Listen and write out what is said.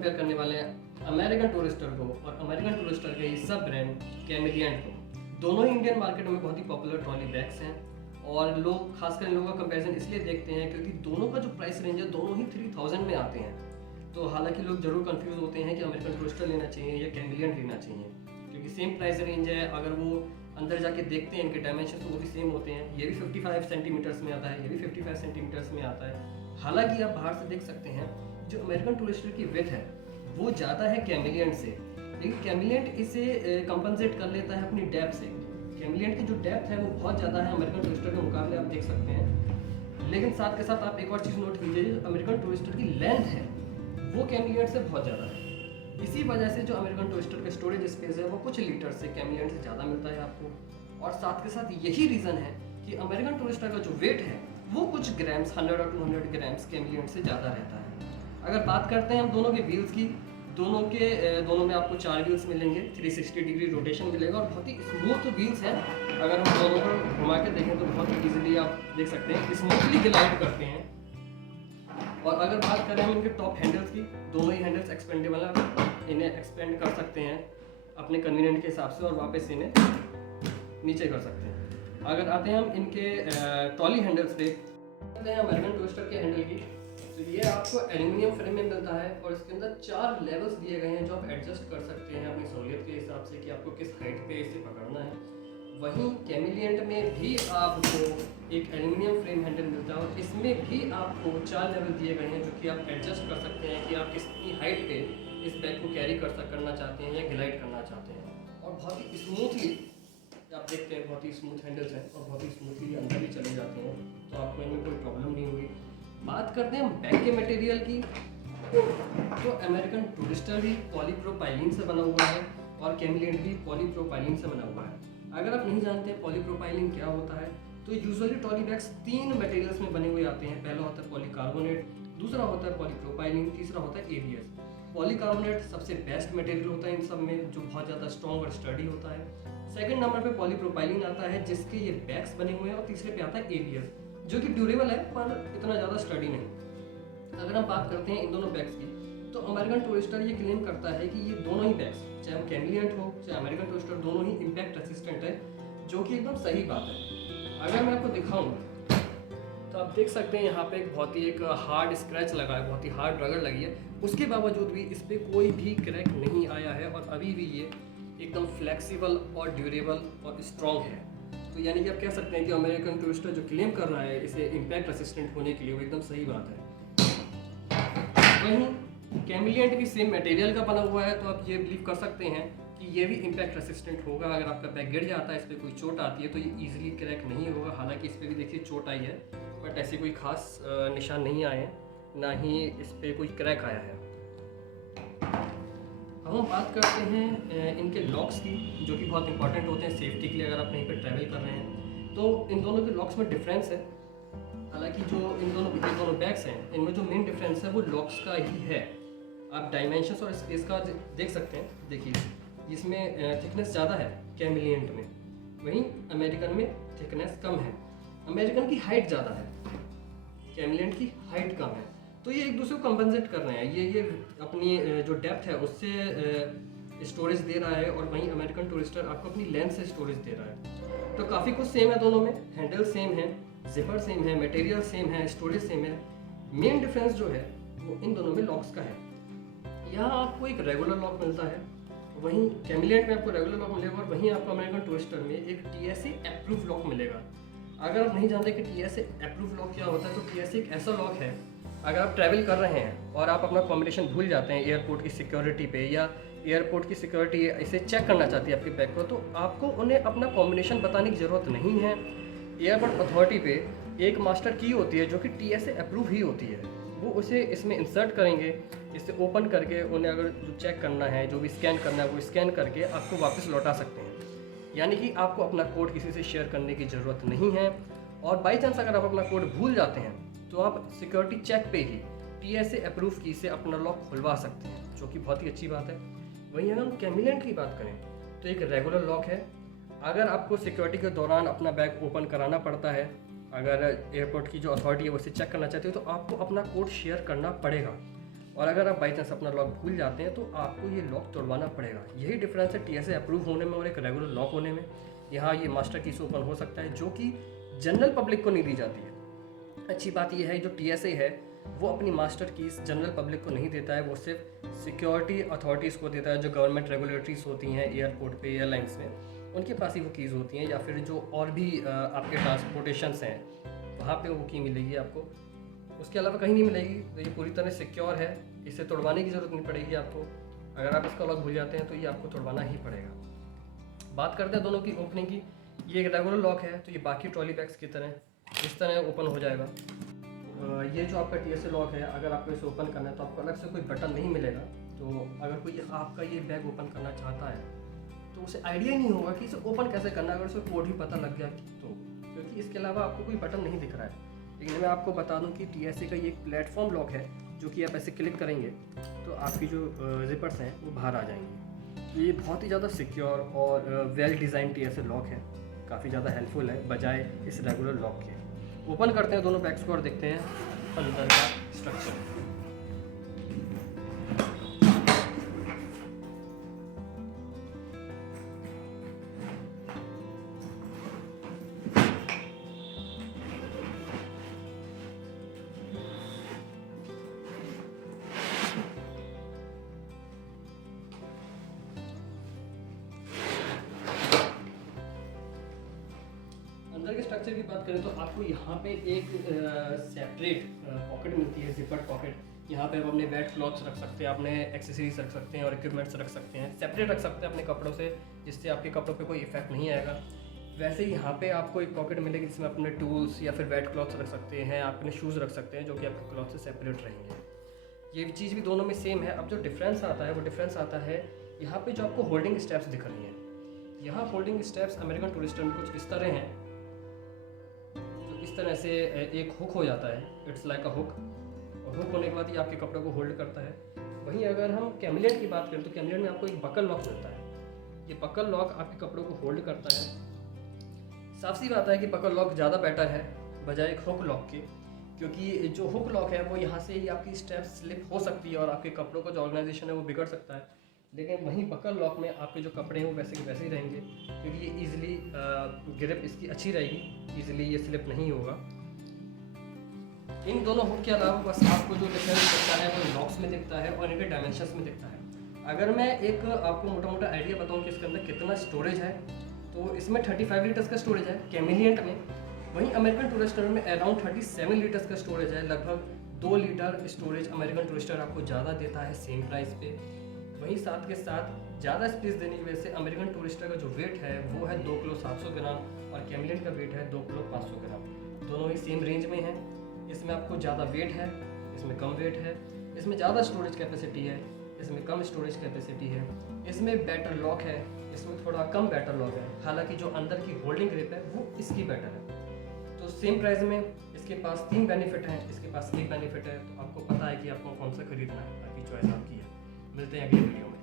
Compare करने वाले हैं अमेरिकन टूरिस्टर को और अमेरिकन टूरिस्टर के सब ब्रांड कैमिलिएंट को। दोनों ही इंडियन मार्केट में बहुत ही पॉपुलर ट्रॉली बैग्स हैं और लोग खासकर इन लोगों का कंपैरिजन इसलिए देखते हैं क्योंकि दोनों का जो प्राइस रेंज है दोनों ही 3000 में आते हैं। तो हालांकि लोग जरूर कंफ्यूज होते हैं कि अमेरिकन टूरिस्टर लेना चाहिए या कैमिलिएंट लेना चाहिए, क्योंकि सेम प्राइस रेंज है। अगर वो अंदर जाके देखते हैं इनके डायमेंशन तो वो भी सेम होते हैं। ये भी 55 सेंटीमीटर्स में आता है, ये भी 55 सेंटीमीटर्स में आता है। हालांकि आप बाहर से देख सकते हैं जो अमेरिकन टूरिस्टर की विड्थ है वो ज़्यादा है कैमिलिएंट से, लेकिन कैमिलिएंट इसे कंपनसेट कर लेता है अपनी डेप्थ से। कैमिलिएंट की जो डेप्थ है वो बहुत ज़्यादा है अमेरिकन टूरिस्टर के मुकाबले, आप देख सकते हैं। लेकिन साथ के साथ आप एक और चीज़ नोट कीजिए, जो अमेरिकन टूरिस्टर की लेंथ है वो कैमिलिएंट से बहुत ज़्यादा है। इसी वजह से जो अमेरिकन टूरिस्टर का स्टोरेज स्पेस है वो कुछ लीटर से कैमिलिएंट से ज़्यादा मिलता है आपको। और साथ के साथ यही रीज़न है कि अमेरिकन टूरिस्टर का जो वेट है वो कुछ ग्राम्स 100 और 200 ग्राम्स कैमिलिएंट से ज़्यादा रहता है। अगर बात करते हैं हम दोनों के व्हील्स की, दोनों में आपको 4 व्हील्स मिलेंगे, 360 डिग्री रोटेशन मिलेगा और बहुत ही स्मूथ व्हील्स हैं। अगर हम दोनों को घुमा के देखें तो बहुत ही ईजिली आप देख सकते हैं स्मूथली ग्लाइड करते हैं। और अगर बात करें हम इनके टॉप हैंडल्स की, दोनों ही हैंडल्स एक्सपेंडेबल हैं, इन्हें एक्सपेंड कर सकते हैं अपने कन्वीनियंट के हिसाब से और वापस इन्हें नीचे कर सकते हैं। अगर आते हैं हम इनके ट्रॉली हैंडल्स पे, करते हैं अमेरिकन टूरिस्टर के हैंडल की, तो ये आपको एल्यूमिनियम फ्रेम में मिलता है और इसके अंदर 4 लेवल्स दिए गए हैं जो आप एडजस्ट कर सकते हैं अपनी सहूलियत के हिसाब से कि आपको किस हाइट पे इसे पकड़ना है। वहीं कैमिलिएंट में भी आपको एक एल्यूमिनियम फ्रेम हैंडल मिलता है और इसमें भी आपको 4 लेवल दिए गए हैं जो कि आप एडजस्ट कर सकते हैं कि आप कितनी हाइट पे इस बैग को कैरी करना चाहते हैं या ग्लाइड करना चाहते हैं। और बहुत ही स्मूथली आप देखते हैं, बहुत ही स्मूथ हैंडल्स हैं और बहुत ही स्मूथली अंदर भी चले जाते हैं, तो आपको इनमें कोई प्रॉब्लम नहीं होगी। बात करते हैं हम बैग के मटेरियल की, तो अमेरिकन टूरिस्टर भी पॉलीप्रोपाइलिन से बना हुआ है और कैमिलिएंट भी पॉलीप्रोपाइलिन से बना हुआ है। अगर आप नहीं जानते पॉलीप्रोपाइलिन क्या होता है, तो यूजुअली ट्रॉली बैग्स 3 मटेरियल्स में बने हुए आते हैं। पहला होता है पॉलीकार्बोनेट, दूसरा होता है पॉलीप्रोपाइलिन, तीसरा होता है ABS। पॉलीकार्बोनेट सबसे बेस्ट मटेरियल होता है इन सब में, जो बहुत ज़्यादा स्ट्रॉन्ग और स्टडी होता है। सेकंड नंबर पे पॉलीप्रोपाइलिन आता है जिसके ये बैग्स बने हुए हैं और तीसरे पे आता है ABS जो कि ड्यूरेबल है पर इतना ज़्यादा स्टडी नहीं। अगर हम बात करते हैं इन दोनों बैग्स की, तो अमेरिकन टूरिस्टर ये क्लेम करता है कि ये दोनों ही बैग्स, चाहे हम कैमिलिएंट हो चाहे अमेरिकन टूरिस्टर, दोनों ही इम्पैक्ट रेसिस्टेंट है, जो कि एकदम सही बात है। अगर मैं आपको दिखाऊं तो आप देख सकते हैं यहाँ पे एक हार्ड स्क्रैच लगा है, बहुत ही हार्ड रगड़ लगी है, उसके बावजूद भी इस पर कोई भी क्रैक नहीं आया है और अभी भी ये एकदम फ्लेक्सिबल और ड्यूरेबल और स्ट्रॉन्ग है। तो यानी कि आप कह सकते हैं कि अमेरिकन टूरिस्टर जो क्लेम कर रहा है इसे इम्पैक्ट रेसिस्टेंट होने के लिए, वो एकदम सही बात है। वहीं कैमिलिएंट भी सेम मटेरियल का बना हुआ है, तो आप ये बिलीव कर सकते हैं कि ये भी इम्पैक्ट रेसिस्टेंट होगा। अगर आपका बैग गिर जाता है, इस पर कोई चोट आती है तो ये ईजिली क्रैक नहीं होगा। हालांकि इस पर भी देखिए चोट आई है, बट ऐसे कोई खास निशान नहीं आए हैं, ना ही इस पर कोई क्रैक आया है। अब हम बात करते हैं इनके लॉक्स की, जो कि बहुत इंपॉर्टेंट होते हैं सेफ्टी के लिए। अगर आप कहीं पर ट्रैवल कर रहे हैं तो इन दोनों के लॉक्स में डिफरेंस है। हालांकि जो इन दोनों बैग्स हैं, इनमें जो मेन डिफरेंस है वो लॉक्स का ही है। आप डायमेंशंस और स्पेस का देख सकते हैं, देखिए इसमें थिकनेस ज़्यादा है कैमिलिएंट में, वहीं अमेरिकन में थिकनेस कम है। अमेरिकन की हाइट ज़्यादा है, कैमिलिएंट की हाइट कम है, तो ये एक दूसरे को कंपनसेट कर रहे हैं। ये अपनी जो डेप्थ है उससे स्टोरेज दे रहा है और वहीं अमेरिकन टूरिस्टर आपको अपनी लेंथ से स्टोरेज दे रहा है। तो काफ़ी कुछ सेम है दोनों में, हैंडल सेम है, जिपर सेम है, मटेरियल सेम है, स्टोरेज सेम है। मेन डिफरेंस जो है वो इन दोनों में लॉक्स का है। यहाँ आपको एक रेगुलर लॉक मिलता है, वहीं कैमिलिएंट में आपको रेगुलर लॉक मिलेगा और वहीं आपको अमेरिकन टूरिस्टर में एक TSA अप्रूव लॉक मिलेगा। अगर आप नहीं जानते कि TSA अप्रूव लॉक क्या होता है, तो TSA एक ऐसा लॉक है, अगर आप ट्रैवल कर रहे हैं और आप अपना कॉम्बिनेशन भूल जाते हैं एयरपोर्ट की सिक्योरिटी पे, या एयरपोर्ट की सिक्योरिटी इसे चेक करना चाहती है आपके बैग को, तो आपको उन्हें अपना कॉम्बिनेशन बताने की ज़रूरत नहीं है। एयरपोर्ट अथॉरिटी पे एक मास्टर की होती है जो कि TSA अप्रूव ही होती है, वो उसे इसमें इंसर्ट करेंगे, इसे ओपन करके उन्हें अगर जो चेक करना है, जो भी स्कैन करना है, वो स्कैन करके आपको वापस लौटा सकते हैं। यानी कि आपको अपना कोड किसी से शेयर करने की ज़रूरत नहीं है। और बाई चांस अगर आप अपना कोड भूल जाते हैं तो आप सिक्योरिटी चेक पे ही TSA अप्रूव की से अपना लॉक खुलवा सकते हैं, जो कि बहुत ही अच्छी बात है। वहीं अगर हम कैमिलिएंट की बात करें तो एक रेगुलर लॉक है। अगर आपको सिक्योरिटी के दौरान अपना बैग ओपन कराना पड़ता है, अगर एयरपोर्ट की जो अथॉरिटी है वो इसे चेक करना चाहती है, तो आपको अपना कोड शेयर करना पड़ेगा। और अगर आप बाई चांस अपना लॉक भूल जाते हैं तो आपको ये लॉक तोड़वाना पड़ेगा। यही डिफरेंस है TSA अप्रूव होने में और एक रेगुलर लॉक होने में। यहाँ ये मास्टर की से ओपन हो सकता है, जो कि जनरल पब्लिक को नहीं दी जाती है। अच्छी बात यह है जो TSA है वो अपनी मास्टर कीज जनरल पब्लिक को नहीं देता है, वो सिर्फ सिक्योरिटी अथॉरिटीज़ को देता है। जो गवर्नमेंट रेगुलेटरीज होती हैं एयरपोर्ट पे, एयरलाइंस में, उनके पास ही वो कीज़ होती हैं, या फिर जो और भी आपके ट्रांसपोर्टेशंस हैं वहाँ पे वो की मिलेगी आपको, उसके अलावा कहीं नहीं मिलेगी। तो ये पूरी तरह सिक्योर है, इसे तोड़वाने की ज़रूरत नहीं पड़ेगी आपको। अगर आप इसका लॉक भूल जाते हैं तो ये आपको तोड़वाना ही पड़ेगा। बात करते हैं दोनों की ओपनिंग की। ये एक रेगुलर लॉक है, तो ये बाकी ट्रॉली बैग्स की तरह इस तरह ओपन हो जाएगा। ये जो आपका TSA लॉक है, अगर आपको इसे ओपन करना है तो आपको अलग से कोई बटन नहीं मिलेगा। तो अगर कोई आपका ये बैग ओपन करना चाहता है तो उसे आइडिया नहीं होगा कि इसे ओपन कैसे करना है, अगर उसे कोड ही पता लग गया तो, क्योंकि इसके अलावा आपको कोई बटन नहीं दिख रहा है। लेकिन मैं आपको बता दूं कि TSA का ये एक प्लेटफॉर्म लॉक है, जो कि आप ऐसे क्लिक करेंगे तो आपकी जो जिपर्स हैं वो बाहर आ जाएंगे। ये बहुत ही ज़्यादा सिक्योर और वेल डिज़ाइन TSA लॉक है, काफ़ी ज़्यादा हेल्पफुल है बजाय इस रेगुलर लॉक के। ओपन करते हैं दोनों बैग्स को और देखते हैं अंदर का स्ट्रक्चर। अंदर के स्ट्रक्चर की बात करें तो आपको यहाँ पे एक सेपरेट पॉकेट मिलती है, जिपर पॉकेट। यहाँ पे आप अपने वेट क्लॉथ्स रख सकते हैं, अपने एक्सेसरीज रख सकते हैं और इक्विपमेंट्स रख सकते हैं, सेपरेट रख सकते हैं अपने कपड़ों से, जिससे आपके कपड़ों पे कोई इफेक्ट नहीं आएगा। वैसे ही यहाँ पे आपको एक पॉकेट मिलेगी जिसमें अपने टूल्स या फिर वेट क्लॉथ्स रख सकते हैं, आप अपने शूज़ रख सकते हैं, जो कि आपके क्लॉथ से सेपरेट रहेंगे। ये चीज़ भी दोनों में सेम है। अब जो डिफरेंस आता है वो डिफरेंस आता है यहाँ पे जो आपको होल्डिंग स्टेप्स दिख रही हैं। यहाँ होल्डिंग स्टेप्स अमेरिकन टूरिस्टर में कुछ इस तरह हैं, इस तरह से एक हुक हो जाता है, इट्स लाइक अ हुक, और हुक होने के बाद ये आपके कपड़ों को होल्ड करता है। वहीं अगर हम कैमलियन की बात करें तो कैमलियन में आपको एक बकल लॉक मिलता है। ये बकल लॉक आपके कपड़ों को होल्ड करता है। साफ सी बात है कि बकल लॉक ज़्यादा बेटर है बजाय एक हुक लॉक के, क्योंकि जो हुक लॉक है वो यहाँ से ही आपकी स्टेप स्लिप हो सकती है और आपके कपड़ों का जो ऑर्गेनाइजेशन है वो बिगड़ सकता है। लेकिन वहीं बकल लॉक में आपके जो कपड़े हैं वो वैसे के वैसे ही रहेंगे, क्योंकि ये ईजिली ग्रिप इसकी अच्छी रहेगी, ईजिली ये स्लिप नहीं होगा। इन दोनों हुक के अलावा बस आपको जो डिफरेंस दिखता है वो लॉक्स में दिखता है और इनके डायमेंशंस में दिखता है। अगर मैं एक आपको मोटा मोटा आइडिया बताऊँ कि इसके अंदर कितना स्टोरेज है, तो इसमें 35 लीटर्स का स्टोरेज है कैमिलियंट में। वहीं अमेरिकन टूरिस्टर में अराउंड 37 लीटर्स का स्टोरेज है। लगभग 2 लीटर स्टोरेज अमेरिकन टूरिस्टर आपको ज़्यादा देता है सेम प्राइस पे। वहीं साथ के साथ ज़्यादा स्पेस देने की वजह से अमेरिकन टूरिस्टर का जो वेट है वो है 2 किलो 700 ग्राम और कैमलियन का वेट है 2 किलो 500 ग्राम। दोनों ही सेम रेंज में हैं। इसमें आपको ज़्यादा वेट है, इसमें कम वेट है, इसमें ज़्यादा स्टोरेज कैपेसिटी है, इसमें कम स्टोरेज कैपेसिटी है, इसमें बेटर लॉक है, इसमें थोड़ा कम बेटर लॉक है। हालांकि जो अंदर की होल्डिंग ग्रिप है वो इसकी बेटर है। तो सेम प्राइस में इसके पास 3 बेनिफिट हैं, इसके पास 1 बेनिफिट है। तो आपको पता है कि आपको कौन सा खरीदना है, बाकी चॉइस आपकी है। मिलते हैं अगले वीडियो में।